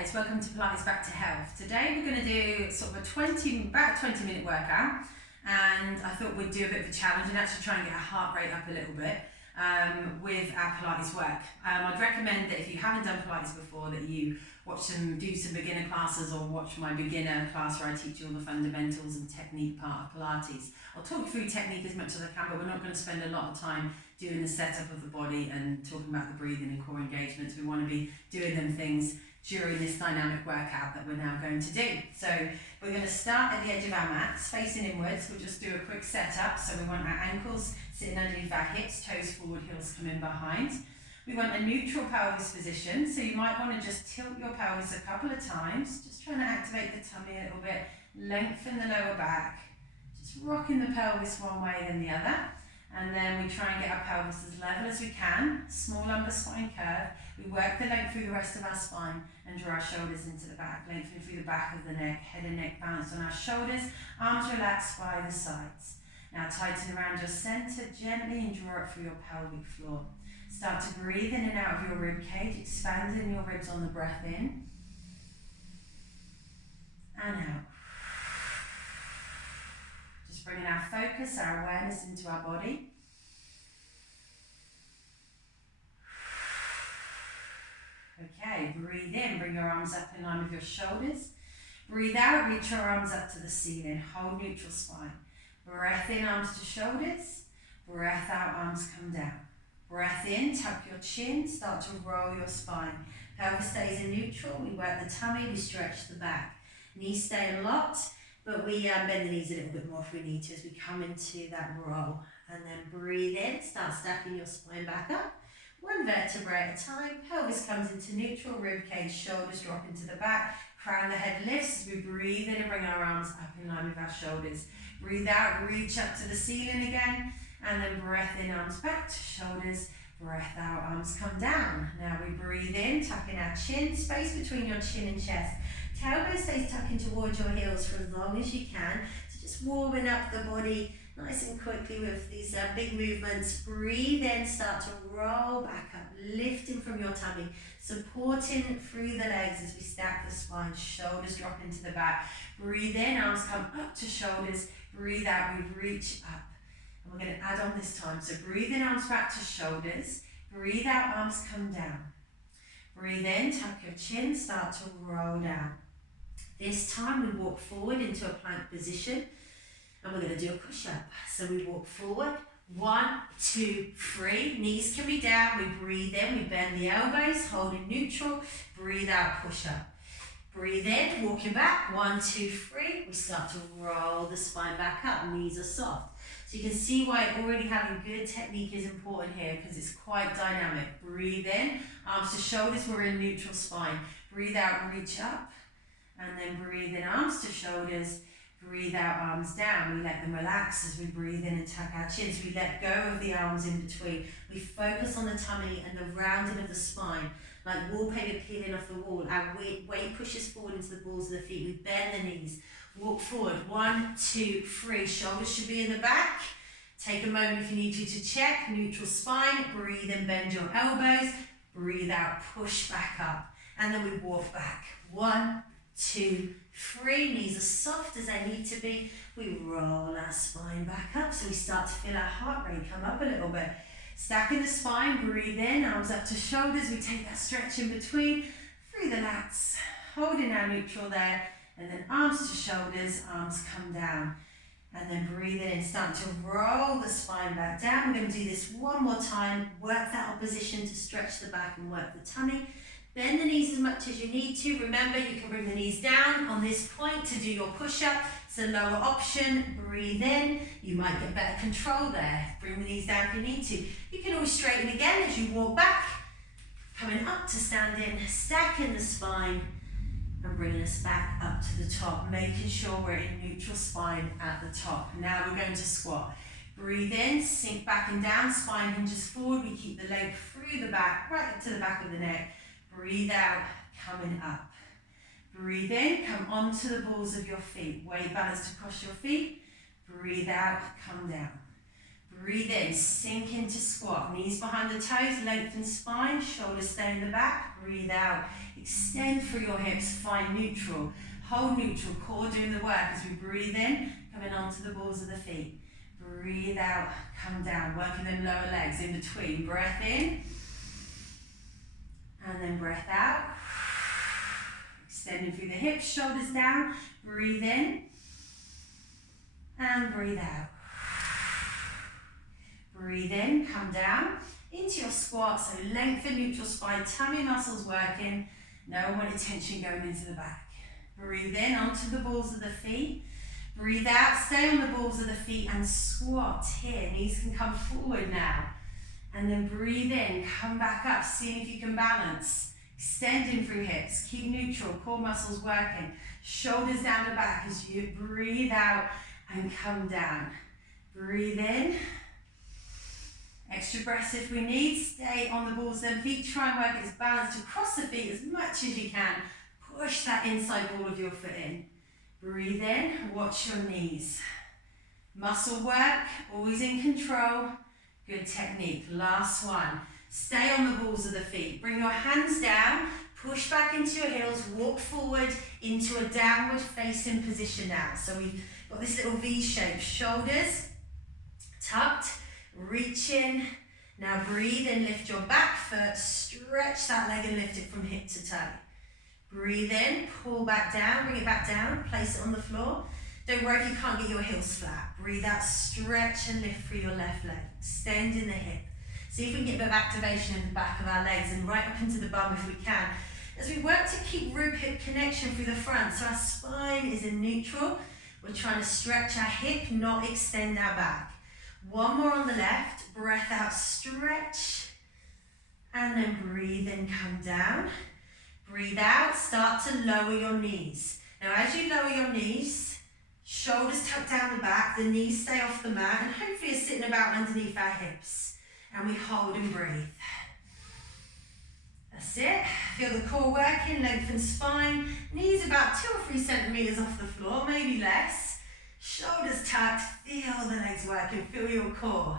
Pilates. Welcome to Pilates Back to Health. Today we're going to do sort of about a 20-minute workout, and I thought we'd do a bit of a challenge and actually try and get our heart rate up a little bit with our Pilates work. I'd recommend that if you haven't done Pilates before, that you do some beginner classes or watch my beginner class where I teach you all the fundamentals and technique part of Pilates. I'll talk through technique as much as I can, but we're not going to spend a lot of time doing the setup of the body and talking about the breathing and core engagements. We want to be doing them things during this dynamic workout that we're now going to do. So we're going to start at the edge of our mats, facing inwards. We'll just do a quick setup. So we want our ankles sitting underneath our hips, toes forward, heels coming behind. We want a neutral pelvis position, so you might want to just tilt your pelvis a couple of times, just trying to activate the tummy a little bit, lengthen the lower back, just rocking the pelvis one way then the other. And then we try and get our pelvis as level as we can, small lumbar spine curve. We work the length through the rest of our spine and draw our shoulders into the back, lengthening through the back of the neck, head and neck balanced on our shoulders, arms relaxed by the sides. Now tighten around your center gently and draw it through your pelvic floor. Start to breathe in and out of your rib cage, expanding your ribs on the breath in and out. Just bringing our focus, our awareness into our body. Okay, breathe in, bring your arms up in line with your shoulders. Breathe out, reach your arms up to the ceiling, hold neutral spine. Breath in, arms to shoulders. Breath out, arms come down. Breath in, tuck your chin, start to roll your spine. Pelvis stays in neutral, we work the tummy, we stretch the back. Knees stay locked, but we bend the knees a little bit more if we need to as we come into that roll. And then breathe in, start stacking your spine back up. One vertebrae at a time, pelvis comes into neutral, rib cage, shoulders drop into the back, crown of the head lifts as we breathe in and bring our arms up in line with our shoulders. Breathe out, reach up to the ceiling again, and then breath in, arms back to shoulders, breath out, arms come down. Now we breathe in, tucking our chin, space between your chin and chest. Tailbone stays tucking towards your heels for as long as you can, so just warming up the body nice and quickly with these big movements. Breathe in, start to roll back up, lifting from your tummy, supporting through the legs as we stack the spine, shoulders drop into the back. Breathe in, arms come up to shoulders. Breathe out, we reach up. And we're going to add on this time. So breathe in, arms back to shoulders. Breathe out, arms come down. Breathe in, tuck your chin, start to roll down. This time we walk forward into a plank position. And we're going to do a push-up. So we walk forward, 1, 2, 3, knees can be down, we breathe in, we bend the elbows, holding neutral, breathe out, push-up. Breathe in, walking back, 1, 2, 3, we start to roll the spine back up, knees are soft. So you can see why already having good technique is important here because it's quite dynamic. Breathe in, arms to shoulders, we're in neutral spine. Breathe out, reach up, and then breathe in, arms to shoulders. Breathe out, arms down. We let them relax as we breathe in and tuck our chins. We let go of the arms in between. We focus on the tummy and the rounding of the spine. Like wallpaper peeling off the wall. Our weight pushes forward into the balls of the feet. We bend the knees. Walk forward. 1, 2, 3. Shoulders should be in the back. Take a moment if you need to check. Neutral spine. Breathe in, bend your elbows. Breathe out, push back up. And then we walk back. 1, 2, 3, knees are soft as they need to be. We roll our spine back up so we start to feel our heart rate come up a little bit. Stacking the spine, breathe in, arms up to shoulders. We take that stretch in between, through the lats, holding our neutral there, and then arms to shoulders, arms come down. And then breathe in, starting to roll the spine back down. We're going to do this one more time. Work that opposition to stretch the back and work the tummy. Bend the knees as much as you need to. Remember, you can bring the knees down on this point to do your push-up. It's a lower option. Breathe in. You might get better control there. Bring the knees down if you need to. You can always straighten again as you walk back. Coming up to standing, stacking the spine and bringing us back up to the top. Making sure we're in neutral spine at the top. Now we're going to squat. Breathe in, sink back and down. Spine hinges forward. We keep the leg through the back, right up to the back of the neck. Breathe out, coming up. Breathe in, come onto the balls of your feet. Weight balanced across your feet. Breathe out, come down. Breathe in, sink into squat. Knees behind the toes, lengthen spine, shoulders stay in the back. Breathe out, extend through your hips, find neutral. Hold neutral, core doing the work as we breathe in, coming onto the balls of the feet. Breathe out, come down, working them lower legs in between. Breath in, and then breath out. Extending through the hips, shoulders down. Breathe in, and breathe out. Breathe in, come down into your squat, so lengthen neutral spine, tummy muscles working, no unwanted tension going into the back. Breathe in onto the balls of the feet. Breathe out, stay on the balls of the feet and squat here. Knees can come forward now. And then breathe in, come back up, seeing if you can balance. Extending through hips, keep neutral, core muscles working. Shoulders down the back as you breathe out and come down. Breathe in. Extra breaths if we need. Stay on the balls of the feet. Try and work as balanced across the feet as much as you can. Push that inside ball of your foot in. Breathe in, watch your knees. Muscle work, always in control. Good technique. Last one. Stay on the balls of the feet. Bring your hands down, push back into your heels, walk forward into a downward facing position now. So we've got this little V shape. Shoulders tucked, reach in. Now breathe and lift your back foot, stretch that leg and lift it from hip to toe. Breathe in, pull back down, bring it back down, place it on the floor. Don't worry if you can't get your heels flat. Breathe out, stretch and lift through your left leg. Extend in the hip. See if we can get a bit of activation in the back of our legs and right up into the bum if we can. As we work to keep rib-hip connection through the front, so our spine is in neutral. We're trying to stretch our hip, not extend our back. One more on the left. Breath out, stretch. And then breathe in, come down. Breathe out, start to lower your knees. Now as you lower your knees, shoulders tuck down the back, the knees stay off the mat, and hopefully you're sitting about underneath our hips. And we hold and breathe. That's it. Feel the core working, lengthen spine. Knees about 2 or 3 centimeters off the floor, maybe less. Shoulders tucked, feel the legs working, feel your core.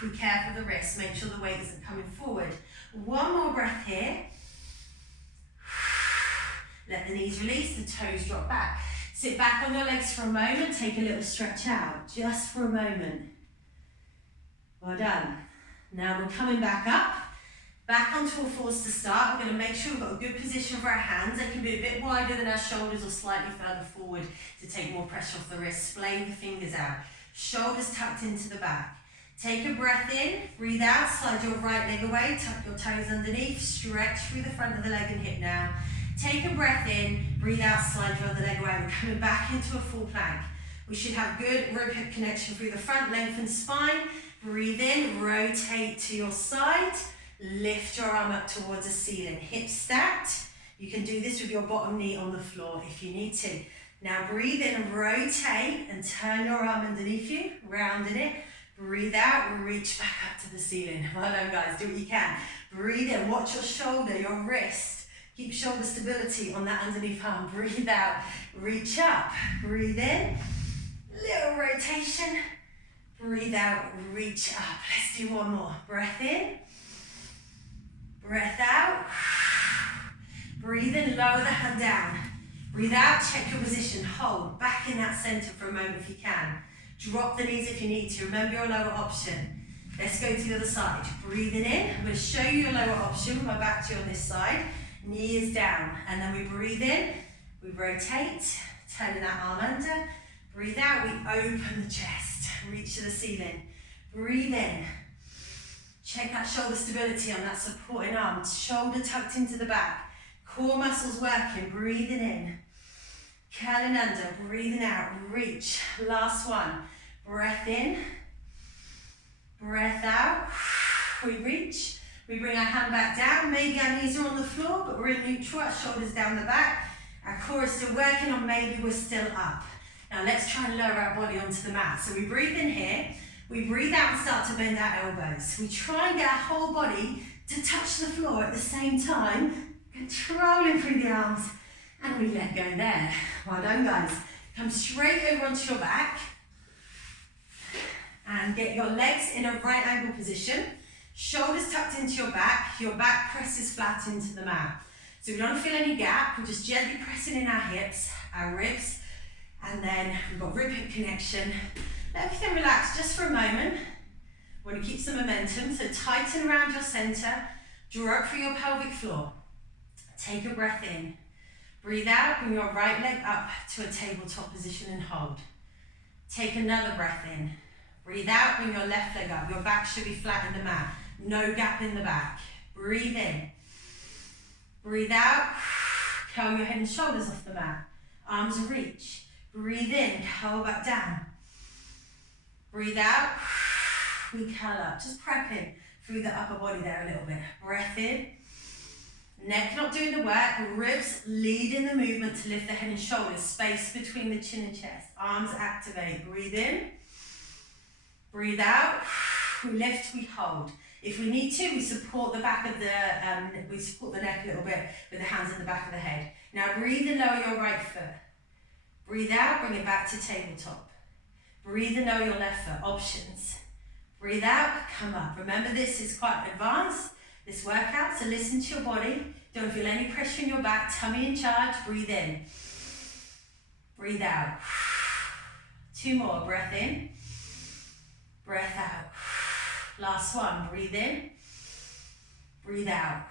Be careful of the wrists, make sure the weight isn't coming forward. One more breath here. Let the knees release, the toes drop back. Sit back on your legs for a moment, take a little stretch out, just for a moment. Well done. Now we're coming back up, back onto all fours to start. We're going to make sure we've got a good position for our hands. They can be a bit wider than our shoulders or slightly further forward to take more pressure off the wrists. Splay the fingers out. Shoulders tucked into the back. Take a breath in, breathe out, slide your right leg away, tuck your toes underneath, stretch through the front of the leg and hip now. Take a breath in, breathe out, slide your other leg away. We're coming back into a full plank. We should have good rib-hip connection through the front, lengthen spine. Breathe in, rotate to your side, lift your arm up towards the ceiling, hips stacked. You can do this with your bottom knee on the floor if you need to. Now breathe in and rotate and turn your arm underneath you, rounding it. Breathe out, reach back up to the ceiling. Well done guys, do what you can. Breathe in, watch your shoulder, your wrist. Keep shoulder stability on that underneath arm. Breathe out, reach up. Breathe in, little rotation. Breathe out, reach up. Let's do one more. Breath in, breath out. Breathe in, lower the hand down. Breathe out, check your position. Hold, back in that center for a moment if you can. Drop the knees if you need to. Remember your lower option. Let's go to the other side. Breathing in. I'm going to show you your lower option with my back to you on this side. Knee is down. And then we breathe in. We rotate, turning that arm under. Breathe out. We open the chest. Reach to the ceiling. Breathe in. Check that shoulder stability on that supporting arm. Shoulder tucked into the back. Core muscles working. Breathing in. Curling under, breathing out, reach. Last one. Breath in, breath out. We reach, we bring our hand back down. Maybe our knees are on the floor, but we're in neutral, our shoulders down the back. Our core is still working, or maybe we're still up. Now let's try and lower our body onto the mat. So we breathe in here, we breathe out and start to bend our elbows. We try and get our whole body to touch the floor at the same time, controlling through the arms. And we let go there. Well done guys. Come straight over onto your back. And get your legs in a right angle position. Shoulders tucked into your back presses flat into the mat. So we don't feel any gap, we're just gently pressing in our hips, our ribs, and then we've got rib-hip connection. Let everything relax just for a moment. We want to keep some momentum, so tighten around your center, draw up through your pelvic floor. Take a breath in. Breathe out, bring your right leg up to a tabletop position and hold. Take another breath in. Breathe out, bring your left leg up. Your back should be flat in the mat. No gap in the back. Breathe in. Breathe out, curl your head and shoulders off the mat. Arms reach. Breathe in, curl back down. Breathe out, we curl up. Just prepping through the upper body there a little bit. Breath in. Neck not doing the work, ribs leading the movement to lift the head and shoulders. Space between the chin and chest. Arms activate. Breathe in. Breathe out. We lift, we hold. If we need to, we support the back of the, we support the neck a little bit with the hands at the back of the head. Now breathe and lower your right foot. Breathe out, bring it back to tabletop. Breathe and lower your left foot. Options. Breathe out, come up. Remember, this is quite advanced, this workout, so listen to your body. Don't feel any pressure in your back, tummy in charge. Breathe in. Breathe out. 2 more, breath in. Breath out. Last one, breathe in, breathe out.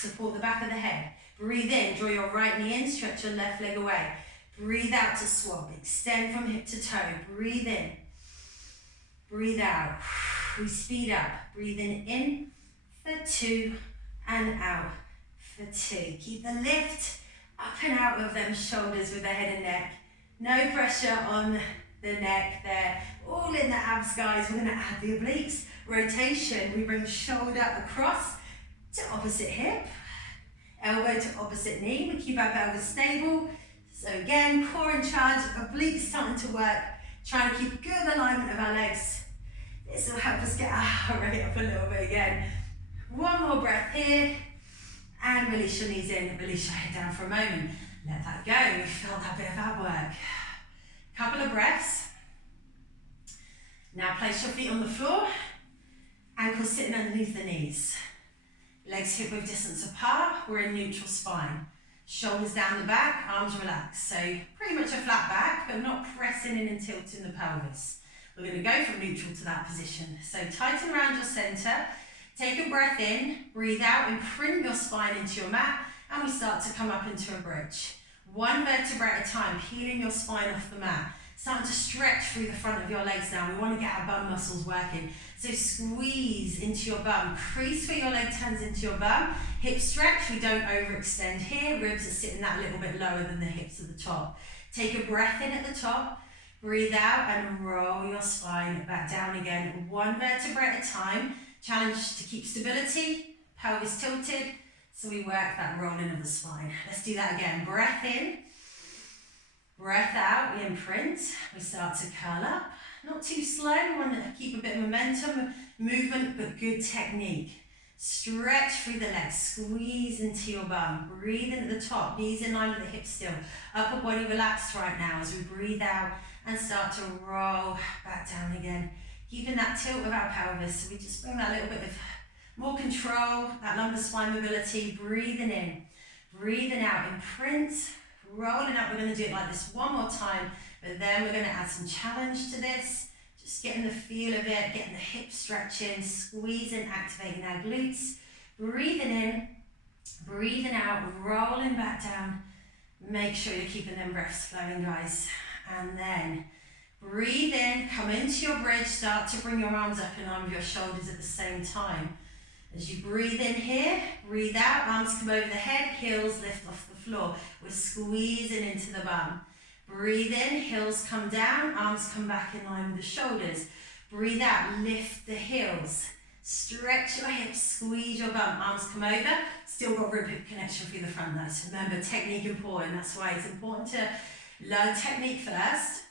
Support the back of the head. Breathe in, draw your right knee in, stretch your left leg away. Breathe out to swap, extend from hip to toe. Breathe in, breathe out. We speed up, breathing in for 2 and out for 2. Keep the lift up and out of them shoulders with the head and neck. No pressure on the neck there. All in the abs, guys. We're going to add the obliques. Rotation, we bring shoulder across to opposite hip, elbow to opposite knee. We keep our pelvis stable. So again, core in charge, obliques starting to work, trying to keep good alignment of our legs. This will help us get our heart rate up a little bit again. 1 more breath here, and release your knees in, release your head down for a moment. Let that go, we felt that bit of our work. Couple of breaths. Now place your feet on the floor. Ankles sitting underneath the knees. Legs hip width distance apart. We're in neutral spine. Shoulders down the back, arms relaxed. So pretty much a flat back, but not pressing in and tilting the pelvis. We're going to go from neutral to that position. So tighten around your center. Take a breath in, breathe out, imprint your spine into your mat, and we start to come up into a bridge. 1 vertebra at a time, peeling your spine off the mat. Starting to stretch through the front of your legs now. We want to get our bum muscles working. So squeeze into your bum. Crease where your leg turns into your bum. Hip stretch. We don't overextend here. Ribs are sitting that little bit lower than the hips at the top. Take a breath in at the top. Breathe out and roll your spine back down again. 1 vertebra at a time. Challenge to keep stability. Pelvis tilted. So we work that rolling of the spine. Let's do that again. Breath in. Breath out, we imprint, we start to curl up. Not too slow, we want to keep a bit of momentum, movement, but good technique. Stretch through the legs, squeeze into your bum. Breathe in at the top, knees in line with the hips still. Upper body relaxed right now as we breathe out and start to roll back down again. Keeping that tilt of our pelvis, so we just bring that little bit of more control, that lumbar spine mobility. Breathing in, breathing out, imprint. Rolling up, we're going to do it like this 1 more time, but then we're going to add some challenge to this. Just getting the feel of it, getting the hips stretching, squeezing, activating our glutes. Breathing in, breathing out, rolling back down. Make sure you're keeping them breaths flowing, guys. And then breathe in, come into your bridge, start to bring your arms up in line with your shoulders at the same time. As you breathe in here, breathe out, arms come over the head, heels lift off the floor. We're squeezing into the bum. Breathe in, heels come down, arms come back in line with the shoulders. Breathe out, lift the heels. Stretch your hips, squeeze your bum, arms come over. Still got rib hip connection through the front though. So remember, technique important. That's why it's important to learn technique first,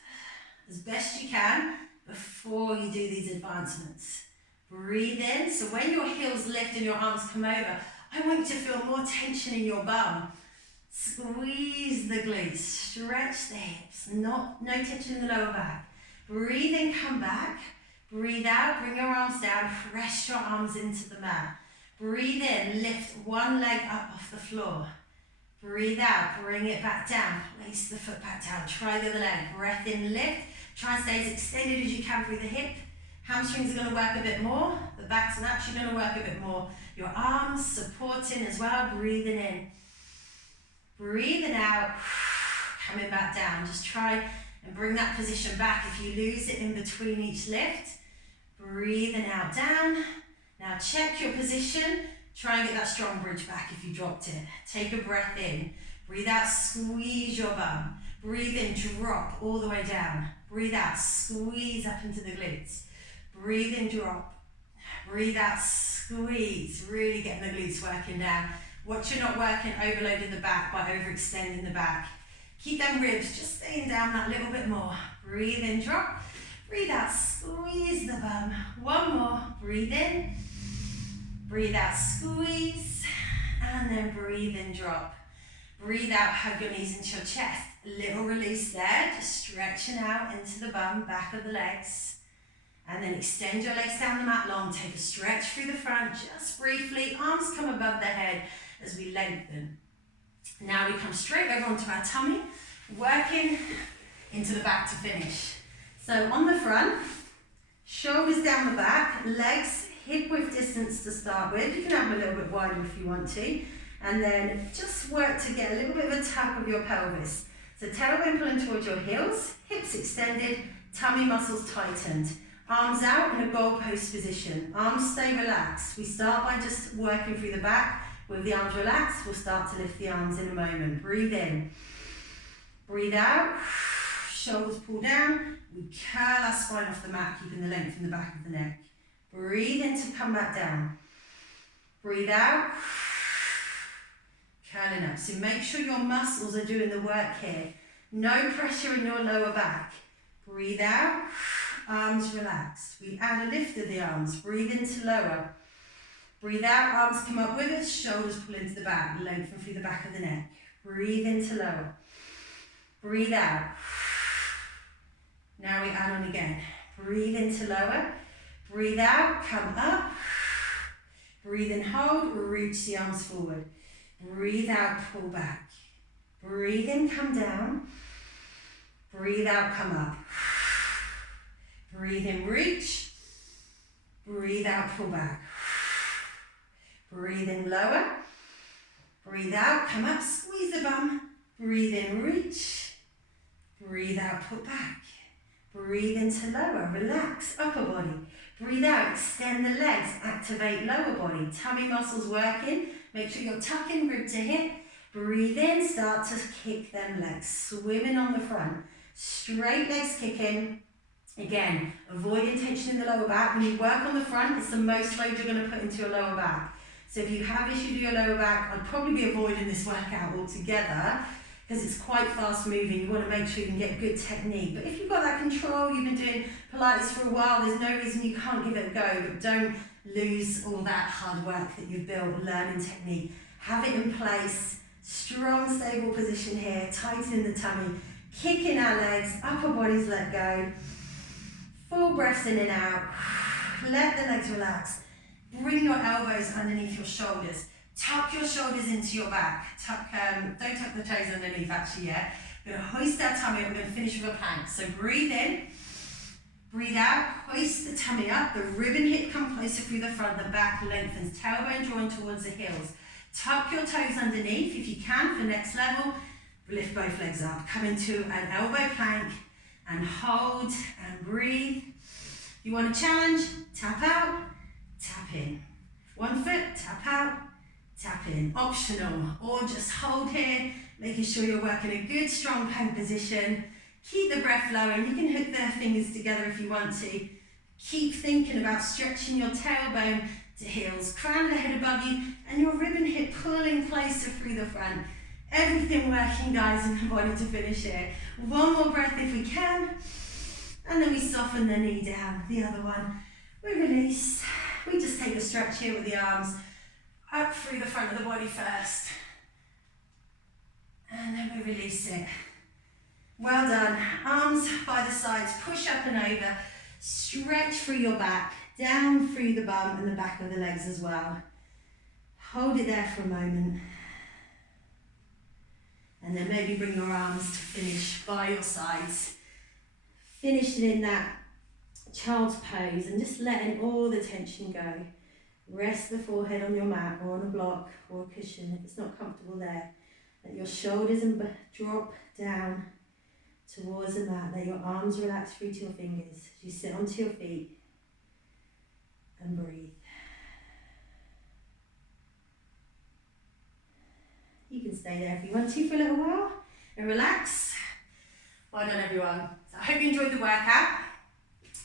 as best you can, before you do these advancements. Breathe in, so when your heels lift and your arms come over, I want you to feel more tension in your bum. Squeeze the glutes, stretch the hips, no tension in the lower back. Breathe in, come back. Breathe out, bring your arms down, press your arms into the mat. Breathe in, lift one leg up off the floor. Breathe out, bring it back down, place the foot back down, try the other leg. Breath in, lift, try and stay as extended as you can through the hip. Hamstrings are going to work a bit more, the back's naturally going to work a bit more. Your arms supporting as well, breathing in. Breathing out, coming back down. Just try and bring that position back if you lose it in between each lift. Breathing out, down. Now check your position. Try and get that strong bridge back if you dropped it. Take a breath in. Breathe out, squeeze your bum. Breathe in, drop all the way down. Breathe out, squeeze up into the glutes. Breathe in, drop. Breathe out, squeeze. Really getting the glutes working down. Watch you're not working, overloading the back by overextending the back. Keep them ribs just staying down that little bit more. Breathe in, drop. Breathe out, squeeze the bum. One more. Breathe in. Breathe out, squeeze. And then breathe in, drop. Breathe out, hug your knees into your chest. Little release there, just stretching out into the bum, back of the legs. And then extend your legs down the mat long. Take a stretch through the front, just briefly. Arms come above the head as we lengthen. Now we come straight over onto our tummy, working into the back to finish. So on the front, shoulders down the back, legs hip width distance to start with. You can have them a little bit wider if you want to. And then just work to get a little bit of a tug of your pelvis. So tailbone pulling towards your heels, hips extended, tummy muscles tightened. Arms out in a goalpost position. Arms stay relaxed. We start by just working through the back. With the arms relaxed, we'll start to lift the arms in a moment. Breathe in. Breathe out. Shoulders pull down. We curl our spine off the mat, keeping the length in the back of the neck. Breathe in to come back down. Breathe out. Curling up. So make sure your muscles are doing the work here. No pressure in your lower back. Breathe out. Arms relaxed. We add a lift of the arms. Breathe in to lower. Breathe out, arms come up with us, shoulders pull into the back, lengthen through the back of the neck. Breathe in to lower. Breathe out. Now we add on again. Breathe in to lower. Breathe out, come up. Breathe in, hold, reach the arms forward. Breathe out, pull back. Breathe in, come down. Breathe out, come up. Breathe in, reach. Breathe out, pull back. Breathe in, lower. Breathe out, come up, squeeze the bum. Breathe in, reach. Breathe out, put back. Breathe into lower, relax, upper body. Breathe out, extend the legs, activate lower body. Tummy muscles working. Make sure you're tucking rib to hip. Breathe in, start to kick them legs. Swimming on the front. Straight legs kicking. Again, avoiding tension in the lower back. When you work on the front, it's the most load you're going to put into your lower back. So if you have issues with your lower back, I'd probably be avoiding this workout altogether because it's quite fast moving. You want to make sure you can get good technique. But if you've got that control, you've been doing Pilates for a while, there's no reason you can't give it a go. But don't lose all that hard work that you've built, learning technique. Have it in place. Strong, stable position here. Tightening the tummy. Kicking our legs. Upper bodies let go. Full breaths in and out. Let the legs relax. Bring your elbows underneath your shoulders. Tuck your shoulders into your back. Don't tuck the toes underneath actually yet. We're going to hoist our tummy up. We're going to finish with a plank. So breathe in. Breathe out. Hoist the tummy up. The rib and hip come closer through the front. The back lengthens. Tailbone drawn towards the heels. Tuck your toes underneath if you can for next level. Lift both legs up. Come into an elbow plank and hold and breathe. If you want a challenge, tap out, tap in. 1 foot, tap out, tap in. Optional, or just hold here, making sure you're working a good strong plank position. Keep the breath flowing. You can hook the fingers together if you want to. Keep thinking about stretching your tailbone to heels, crown of the head above you, and your rib and hip pulling closer through the front. Everything working, guys, in the body to finish here. 1 more breath if we can. And then we soften the knee down. The other one. We release. We just take a stretch here with the arms up through the front of the body first. And then we release it. Well done. Arms by the sides. Push up and over. Stretch through your back, down through the bum and the back of the legs as well. Hold it there for a moment. And then maybe bring your arms to finish by your sides. Finishing in that child's pose and just letting all the tension go. Rest the forehead on your mat or on a block or a cushion if it's not comfortable there. Let your shoulders drop down towards the mat. Let your arms relax through to your fingers as you sit onto your feet and breathe. You can stay there if you want to for a little while and relax. Well done, everyone. So I hope you enjoyed the workout.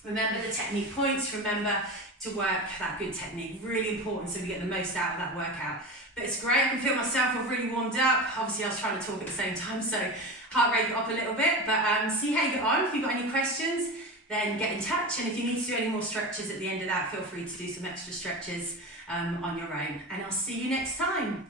Remember the technique points. Remember to work that good technique. Really important so we get the most out of that workout. But it's great. I can feel myself. I've really warmed up. Obviously, I was trying to talk at the same time, so heart rate got up a little bit. But see how you get on. If you've got any questions, then get in touch. And if you need to do any more stretches at the end of that, feel free to do some extra stretches on your own. And I'll see you next time.